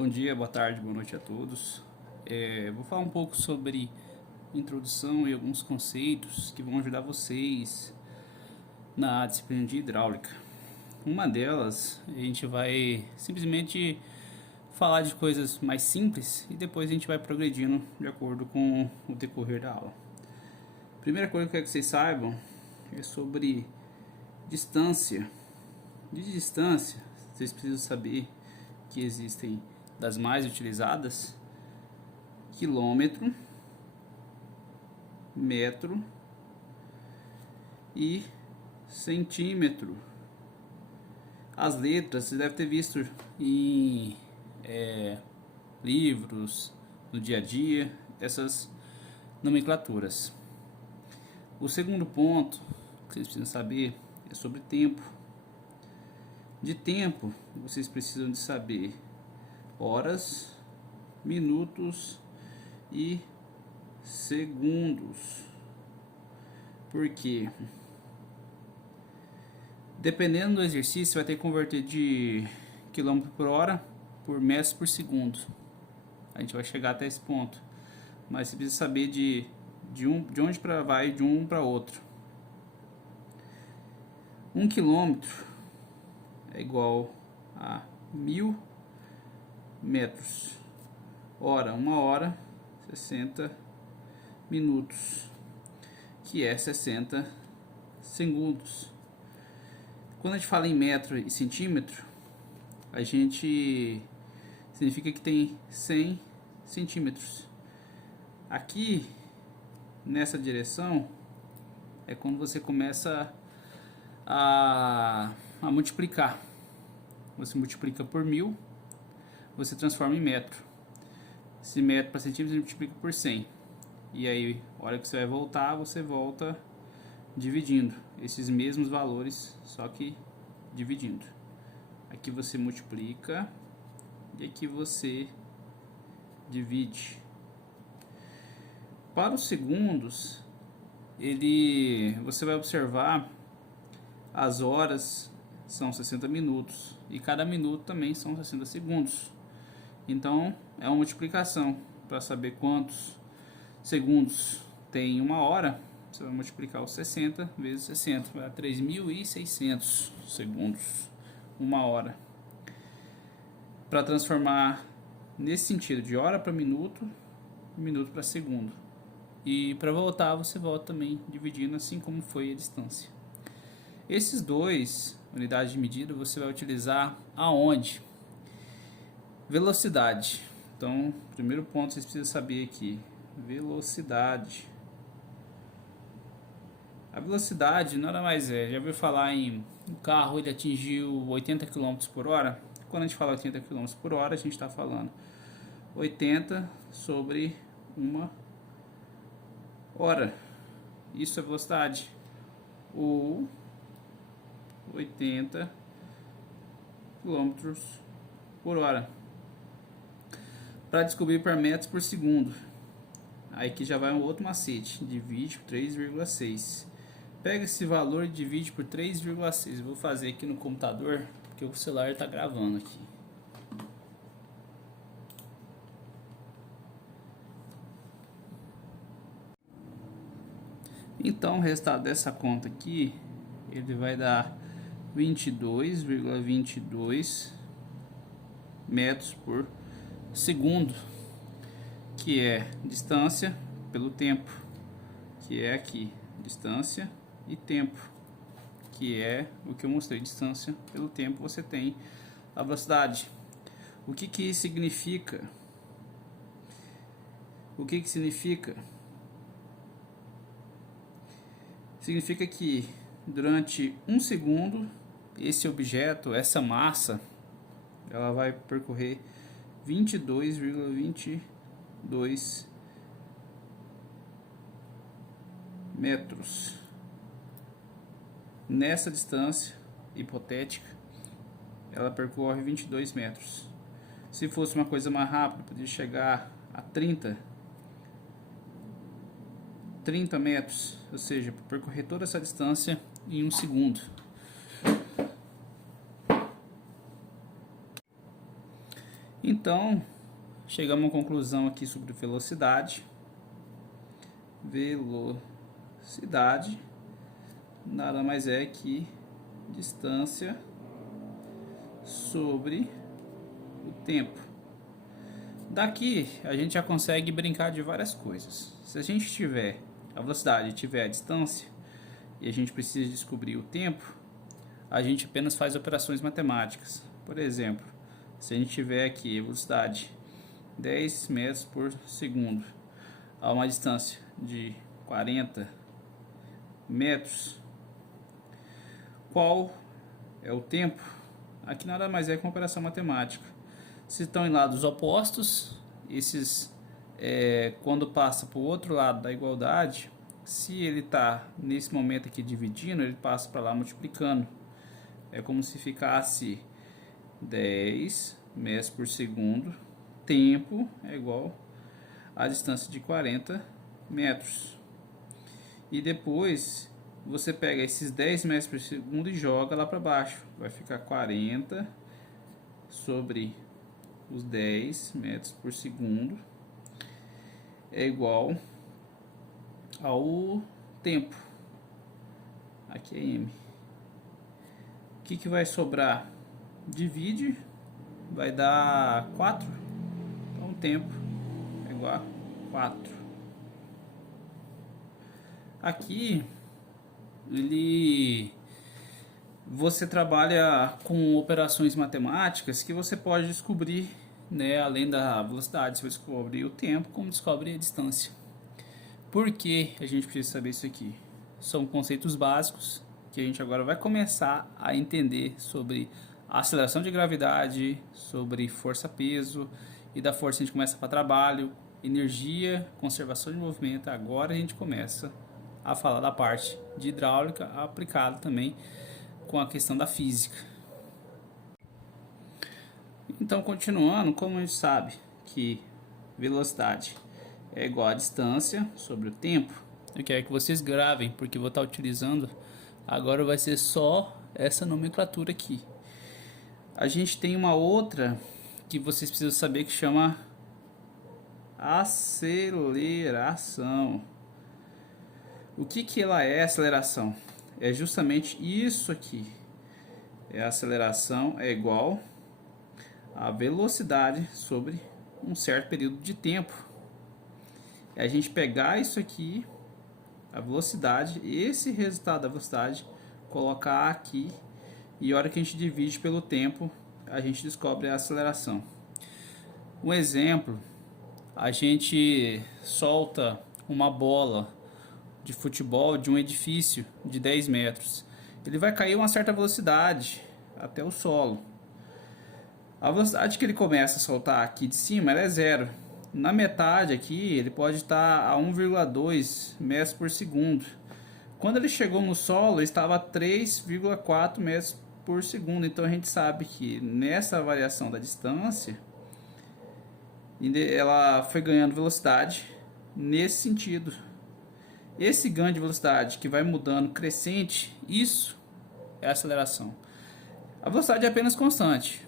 Bom dia, boa tarde, boa noite a todos. Vou falar um pouco sobre introdução e alguns conceitos que vão ajudar vocês na disciplina de hidráulica. Uma delas, a gente vai simplesmente falar de coisas mais simples e depois a gente vai progredindo de acordo com o decorrer da aula. Primeira coisa que eu quero que vocês saibam é sobre distância. De distância, vocês precisam saber que existem das mais utilizadas: quilômetro, metro e centímetro. As letras você deve ter visto em livros, no dia a dia, essas nomenclaturas. O segundo ponto que vocês precisam saber é sobre tempo. De tempo, vocês precisam de saber horas, minutos e segundos. Porque dependendo do exercício, vai ter que converter de quilômetro por hora por metros por segundo. A gente vai chegar até esse ponto, mas você precisa saber de onde vai de um para outro. 1 quilômetro é igual a 1000 metros. Hora, 1 hora, 60 minutos, que é 60 segundos. Quando a gente fala em metro e centímetro, a gente significa que tem 100 centímetros. Aqui, nessa direção, é quando você começa a multiplicar. Você multiplica por 1000, você transforma em metro. Se metro para centímetro, você multiplica por 100. E aí, a hora que você vai voltar, você volta dividindo esses mesmos valores, só que dividindo. Aqui você multiplica e aqui você divide. Para os segundos, você vai observar as horas são 60 minutos e cada minuto também são 60 segundos. Então é uma multiplicação para saber quantos segundos tem 1 hora. Você vai multiplicar os 60 vezes 60, vai dar 3.600 segundos, 1 hora. Para transformar nesse sentido de hora para minuto, minuto para segundo. E para voltar, você volta também dividindo, assim como foi a distância. Esses dois unidades de medida você vai utilizar aonde? Velocidade. Então, primeiro ponto vocês precisam saber aqui: velocidade. A velocidade nada mais é, já ouviu falar em um carro ele atingiu 80 km por hora? Quando a gente fala 80 km por hora, a gente está falando 80 sobre 1 hora. Isso é velocidade. Ou 80 km por hora. Para descobrir por metros por segundo, aí que já vai um outro macete: divide por 3,6. Pega esse valor e divide por 3,6. Vou fazer aqui no computador, porque o celular está gravando aqui. Então o resultado dessa conta aqui, ele vai dar 22,22 metros por segundo, que é distância pelo tempo, que é aqui, distância e tempo, que é o que eu mostrei: distância pelo tempo, você tem a velocidade. O que que isso significa? O que que significa? Significa que durante 1 segundo, esse objeto, essa massa, ela vai percorrer 22,22 metros. Nessa distância hipotética, ela percorre 22 metros. Se fosse uma coisa mais rápida, poderia chegar a 30 metros, ou seja, percorrer toda essa distância em 1 segundo. Então, chegamos a uma conclusão aqui sobre velocidade. Velocidade nada mais é que distância sobre o tempo. Daqui a gente já consegue brincar de várias coisas. Se a gente tiver a velocidade e tiver a distância e a gente precisa descobrir o tempo, a gente apenas faz operações matemáticas. Por exemplo, se a gente tiver aqui a velocidade 10 metros por segundo a uma distância de 40 metros, qual é o tempo? Aqui nada mais é que uma operação matemática. Se estão em lados opostos, esses quando passa para o outro lado da igualdade, se ele está nesse momento aqui dividindo, ele passa para lá multiplicando. É como se ficasse 10 metros por segundo, tempo é igual a distância de 40 metros. E depois você pega esses 10 metros por segundo e joga lá para baixo. Vai ficar 40 sobre os 10 metros por segundo é igual ao tempo. Aqui é M. O que vai sobrar? Divide, vai dar 4. Então o tempo é igual a 4. Aqui você trabalha com operações matemáticas que você pode descobrir, né, além da velocidade, você descobre o tempo, como descobre a distância. Por que a gente precisa saber isso aqui? São conceitos básicos que a gente agora vai começar a entender sobre a aceleração de gravidade, sobre força-peso, e da força a gente começa para trabalho, energia, conservação de movimento. Agora a gente começa a falar da parte de hidráulica aplicada também com a questão da física. Então, continuando, como a gente sabe que velocidade é igual a distância sobre o tempo, eu quero que vocês gravem, porque vou estar utilizando agora, vai ser só essa nomenclatura aqui. A gente tem uma outra que vocês precisam saber que chama aceleração. O que ela é, aceleração? É justamente isso aqui. A aceleração é igual a velocidade sobre um certo período de tempo. É a gente pegar isso aqui, a velocidade, esse resultado da velocidade, colocar aqui, e a hora que a gente divide pelo tempo, a gente descobre a aceleração. Um exemplo, a gente solta uma bola de futebol de um edifício de 10 metros. Ele vai cair a uma certa velocidade até o solo. A velocidade que ele começa a soltar aqui de cima ela é zero. Na metade aqui ele pode estar a 1,2 metros por segundo. Quando ele chegou no solo ele estava a 3,4 metros por segundo. Então a gente sabe que nessa variação da distância ela foi ganhando velocidade nesse sentido. Esse ganho de velocidade que vai mudando crescente, isso é a aceleração. A velocidade é apenas constante,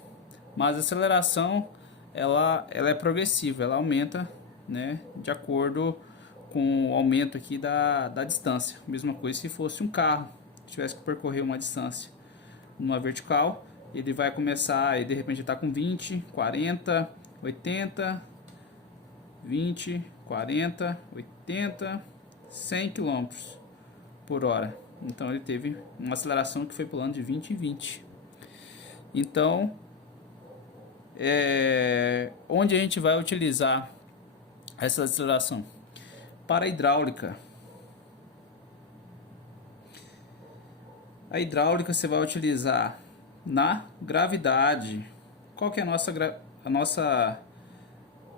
mas a aceleração ela é progressiva, ela aumenta, né, de acordo com o aumento aqui da distância. Mesma coisa se fosse um carro, tivesse que percorrer uma distância numa vertical, ele vai começar e de repente está com 20, 40, 80, 20, 40, 80, 100 km por hora. Então ele teve uma aceleração que foi pulando de 20 em 20. Então, onde a gente vai utilizar essa aceleração? Para a hidráulica. A hidráulica você vai utilizar na gravidade. Qual que é a nossa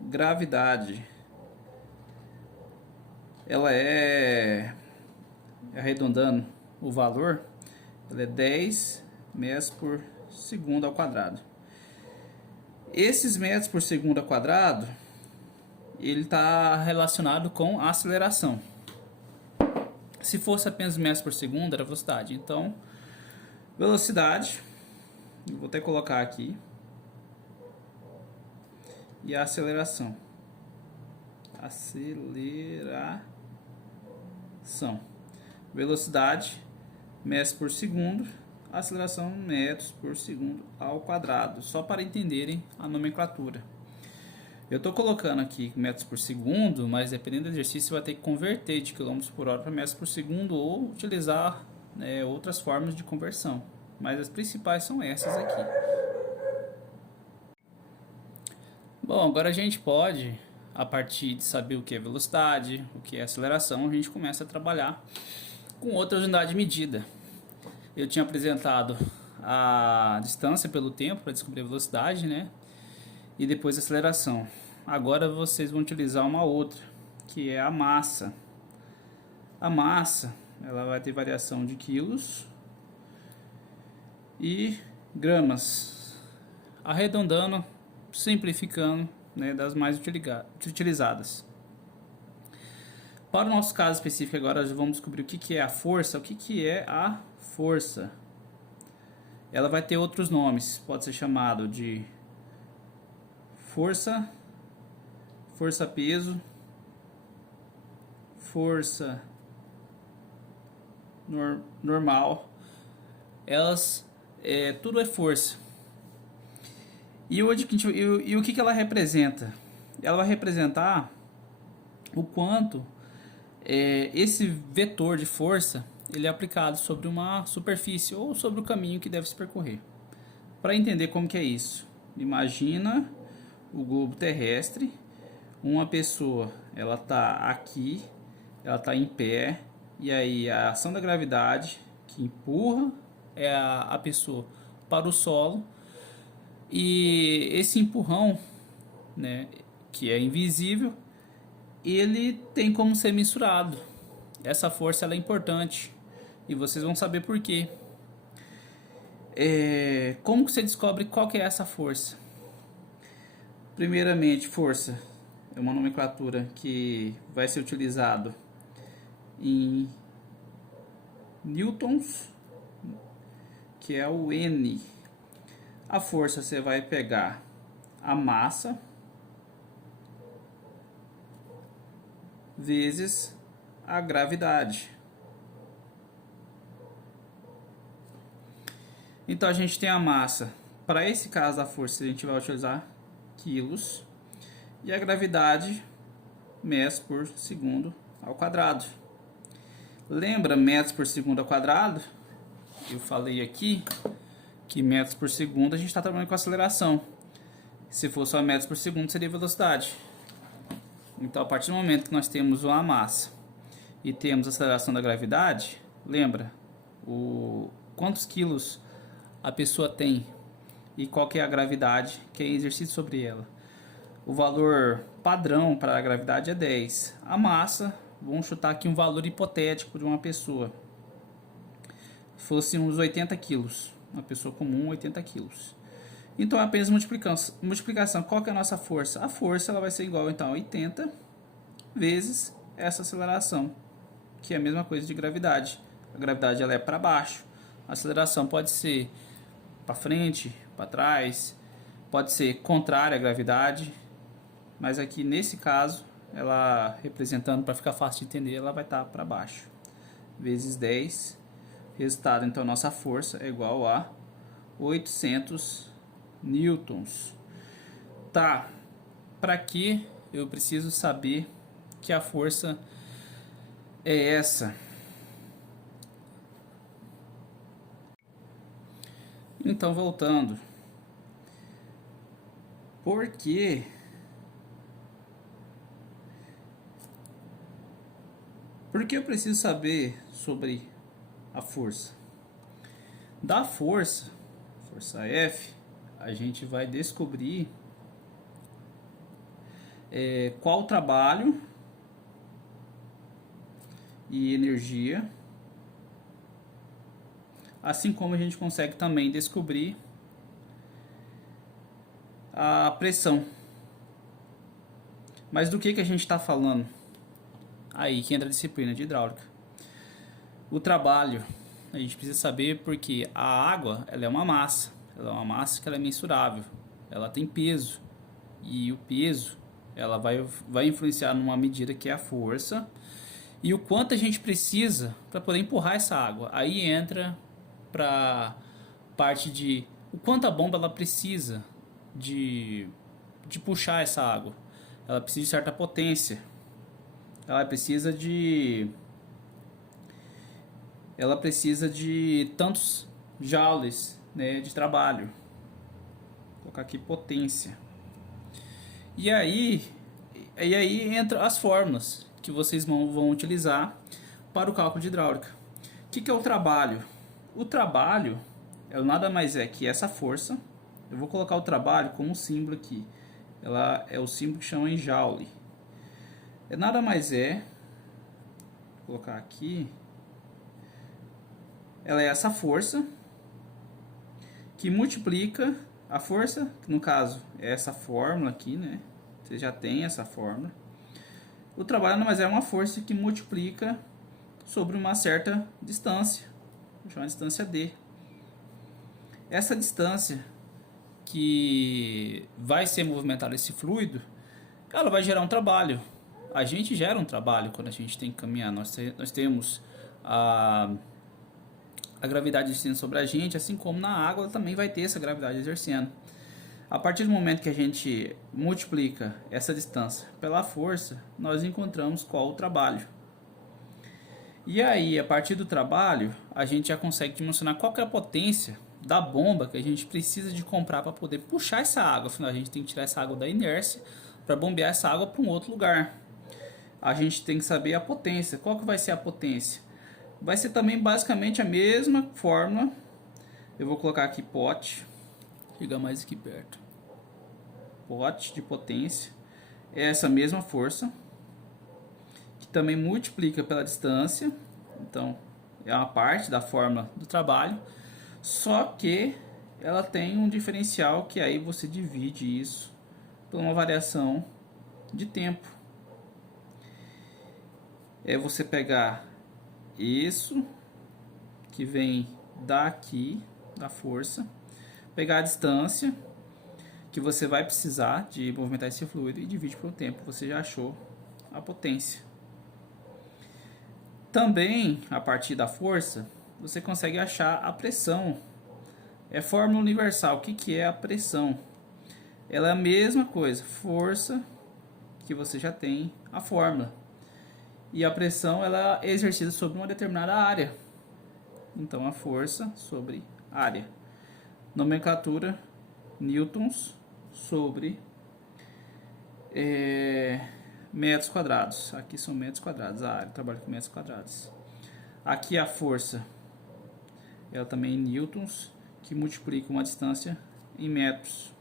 gravidade? Ela é, arredondando o valor, ela é 10 metros por segundo ao quadrado. Esses metros por segundo ao quadrado, ele está relacionado com a aceleração. Se fosse apenas metros por segundo, era velocidade. Então, velocidade, eu vou até colocar aqui, e a aceleração. Aceleração. Velocidade, metros por segundo. Aceleração, metros por segundo ao quadrado. Só para entenderem a nomenclatura. Eu estou colocando aqui metros por segundo, mas dependendo do exercício você vai ter que converter de quilômetros por hora para metros por segundo ou utilizar, né, outras formas de conversão. Mas as principais são essas aqui. Bom, agora a gente pode, a partir de saber o que é velocidade, o que é aceleração, a gente começa a trabalhar com outras unidades de medida. Eu tinha apresentado a distância pelo tempo para descobrir a velocidade, né? E depois a aceleração. Agora vocês vão utilizar uma outra, que é a massa. A massa, ela vai ter variação de quilos e gramas, arredondando, simplificando, né, das mais utilizadas. Para o nosso caso específico agora, vamos descobrir o que é a força. O que é a força? Ela vai ter outros nomes, pode ser chamado de força, força-peso, força normal. Elas, tudo é força. E o que ela representa? Ela vai representar o quanto esse vetor de força ele é aplicado sobre uma superfície ou sobre o caminho que deve se percorrer. Para entender como que é isso, imagina o globo terrestre, uma pessoa, ela está aqui, ela está em pé, e aí a ação da gravidade que empurra a pessoa para o solo, e esse empurrão, né, que é invisível, ele tem como ser mensurado. Essa força ela é importante e vocês vão saber por quê. Como que você descobre qual que é essa força? Primeiramente, força é uma nomenclatura que vai ser utilizado em newtons, que é o N. A força você vai pegar a massa vezes a gravidade. Então a gente tem a massa. Para esse caso da força a gente vai utilizar quilos e a gravidade metros por segundo ao quadrado. Lembra metros por segundo ao quadrado? Eu falei aqui que metros por segundo a gente está trabalhando com aceleração. Se for só metros por segundo seria velocidade. Então a partir do momento que nós temos uma massa e temos a aceleração da gravidade, lembra quantos quilos a pessoa tem e qual que é a gravidade que é exercido sobre ela. O valor padrão para a gravidade é 10. A massa, vamos chutar aqui um valor hipotético de uma pessoa. Fosse uns 80 quilos. Uma pessoa comum, 80 quilos. Então é apenas multiplicação. Qual que é a nossa força? A força ela vai ser igual então a 80 vezes essa aceleração, que é a mesma coisa de gravidade. A gravidade ela é para baixo. A aceleração pode ser para frente, para trás, pode ser contrária à gravidade, mas aqui nesse caso, ela representando para ficar fácil de entender, ela vai estar para baixo. Vezes 10, resultado então nossa força é igual a 800 newtons. Tá, para que eu preciso saber que a força é essa? Então voltando, por que eu preciso saber sobre a força? Da força F, a gente vai descobrir qual o trabalho e energia, assim como a gente consegue também descobrir a pressão. Mas do que a gente está falando? Aí que entra a disciplina de hidráulica. O trabalho, a gente precisa saber porque a água ela é uma massa. Ela é uma massa que ela é mensurável. Ela tem peso. e o peso, ela vai influenciar numa medida que é a força e o quanto a gente precisa para poder empurrar essa água. Aí entra para parte de o quanto a bomba ela precisa de, de puxar essa água. Ela precisa de certa potência. Ela precisa de tantos joules, né, de trabalho. Vou colocar aqui potência. E aí entra as fórmulas que vocês vão utilizar para o cálculo de hidráulica. O que é o trabalho? O trabalho nada mais é que essa força. Eu vou colocar o trabalho como um símbolo aqui. Ela é o símbolo que chama em joule. Nada mais é, vou colocar aqui, ela é essa força que multiplica a força, que no caso é essa fórmula aqui, né? Você já tem essa fórmula. O trabalho nada mais é uma força que multiplica sobre uma certa distância, vou chamar de distância D. Essa distância que vai ser movimentado esse fluido, ela vai gerar um trabalho. A gente gera um trabalho quando a gente tem que caminhar. Nós temos a gravidade exercendo sobre a gente, assim como na água ela também vai ter essa gravidade exercendo. A partir do momento que a gente multiplica essa distância pela força, nós encontramos qual o trabalho. E aí, a partir do trabalho, a gente já consegue dimensionar qual que é a potência da bomba que a gente precisa de comprar para poder puxar essa água. Afinal, a gente tem que tirar essa água da inércia para bombear essa água para um outro lugar. A gente tem que saber a potência. Qual que vai ser a potência? Vai ser também basicamente a mesma fórmula. Eu vou colocar aqui pote. Chegar mais aqui perto. Pote de potência. É essa mesma força. Que também multiplica pela distância. Então, é uma parte da fórmula do trabalho. Só que ela tem um diferencial que aí você divide isso por uma variação de tempo. É você pegar isso que vem daqui da força, pegar a distância que você vai precisar de movimentar esse fluido e divide pelo tempo. Você já achou a potência. Também, a partir da força, você consegue achar a pressão. É fórmula universal. O que é a pressão? Ela é a mesma coisa, força que você já tem a fórmula. E a pressão ela é exercida sobre uma determinada área. Então, a força sobre área. Nomenclatura, newtons sobre metros quadrados. Aqui são metros quadrados, a área trabalha com metros quadrados. Aqui a força, ela também em newtons, que multiplica uma distância em metros.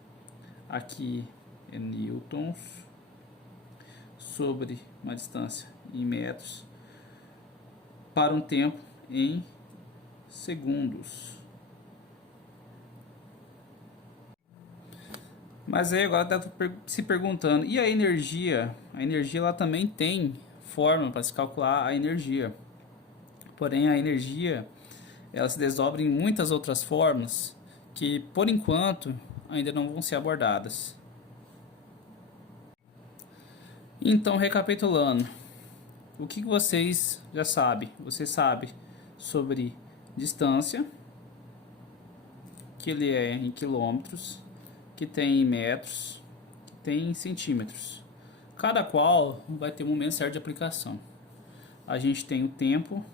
Aqui é newtons sobre uma distância em metros para um tempo em segundos. Mas aí agora deve se perguntando, e a energia? A energia ela também tem fórmula para se calcular a energia. Porém a energia ela se desdobra em muitas outras fórmulas que por enquanto ainda não vão ser abordadas. Então, recapitulando, o que vocês já sabem? Você sabe sobre distância, que ele é em quilômetros, que tem em metros, que tem em centímetros. Cada qual vai ter um momento certo de aplicação. A gente tem o tempo,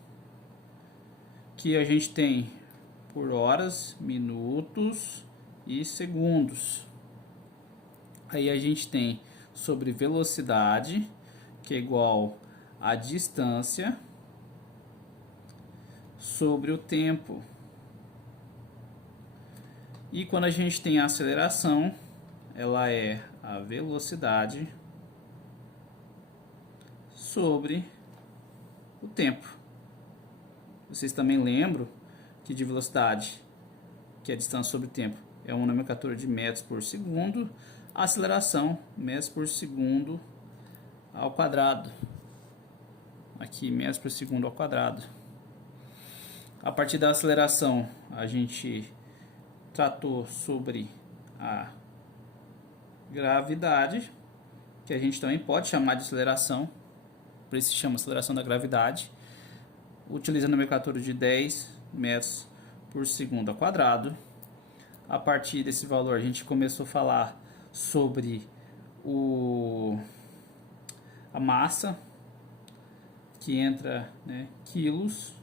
que a gente tem por horas, minutos e segundos. Aí a gente tem sobre velocidade, que é igual a distância sobre o tempo. E quando a gente tem a aceleração, ela é a velocidade sobre o tempo. Vocês também lembram que de velocidade, que é a distância sobre o tempo, é uma nomenclatura de metros por segundo. A aceleração, metros por segundo ao quadrado. Aqui, metros por segundo ao quadrado. A partir da aceleração, a gente tratou sobre a gravidade, que a gente também pode chamar de aceleração, por isso se chama aceleração da gravidade, utilizando a nomenclatura de 10 metros por segundo ao quadrado. A partir desse valor a gente começou a falar sobre a massa, que entra, né, quilos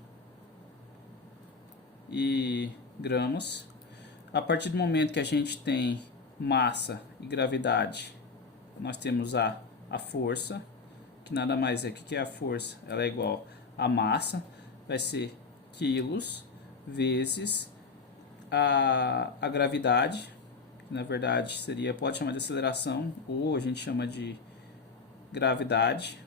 e gramas. A partir do momento que a gente tem massa e gravidade, nós temos a força, que nada mais é que a força, ela é igual a massa, vai ser quilos vezes a gravidade, que na verdade seria, pode chamar de aceleração, ou a gente chama de gravidade.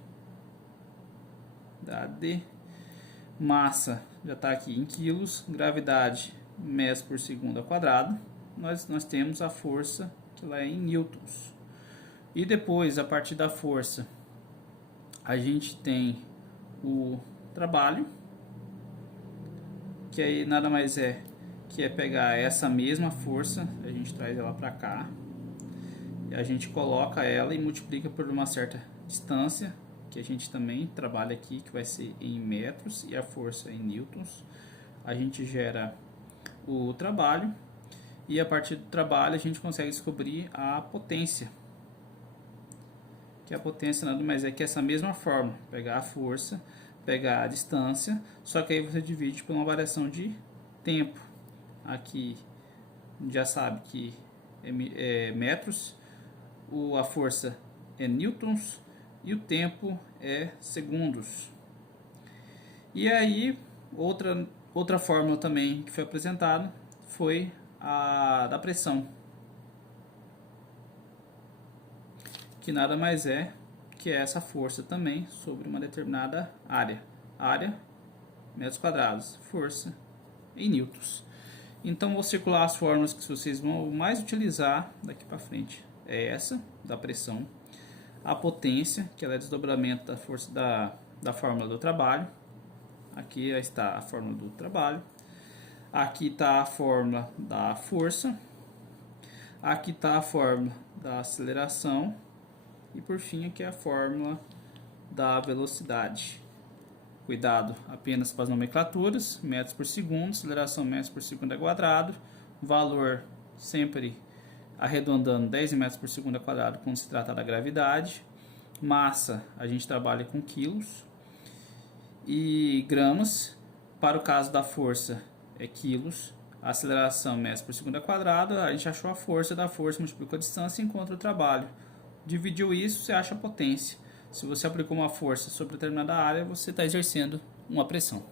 Massa já está aqui em quilos, gravidade metros por segundo ao quadrado. Nós temos a força, que ela é em newtons. E depois, a partir da força, a gente tem o trabalho, que aí nada mais é que é pegar essa mesma força, a gente traz ela para cá, e a gente coloca ela e multiplica por uma certa distância, que a gente também trabalha aqui, que vai ser em metros, e a força em newtons. A gente gera o trabalho, e a partir do trabalho a gente consegue descobrir a potência, que a potência nada mais é que essa mesma forma, pegar a força, pegar a distância, só que aí você divide por uma variação de tempo. Aqui já sabe que é metros, a força é newtons e o tempo é segundos. E aí outra fórmula também que foi apresentada foi a da pressão, que nada mais é que essa força também sobre uma determinada área, metros quadrados, força em newtons. Então vou circular as fórmulas que vocês vão mais utilizar daqui para frente. É essa da pressão, a potência, que ela é desdobramento da força da fórmula do trabalho. Aqui está a fórmula do trabalho. Aqui está a fórmula da força. Aqui está a fórmula da aceleração. E por fim aqui é a fórmula da velocidade. Cuidado apenas com as nomenclaturas, metros por segundo, aceleração metros por segundo ao quadrado, valor sempre arredondando 10 metros por segundo ao quadrado quando se trata da gravidade. Massa a gente trabalha com quilos e gramas. Para o caso da força é quilos, a aceleração metros por segundo ao quadrado. A gente achou a força, da força multiplicou a distância e encontra o trabalho. Dividiu isso, você acha a potência. Se você aplicou uma força sobre determinada área, você está exercendo uma pressão.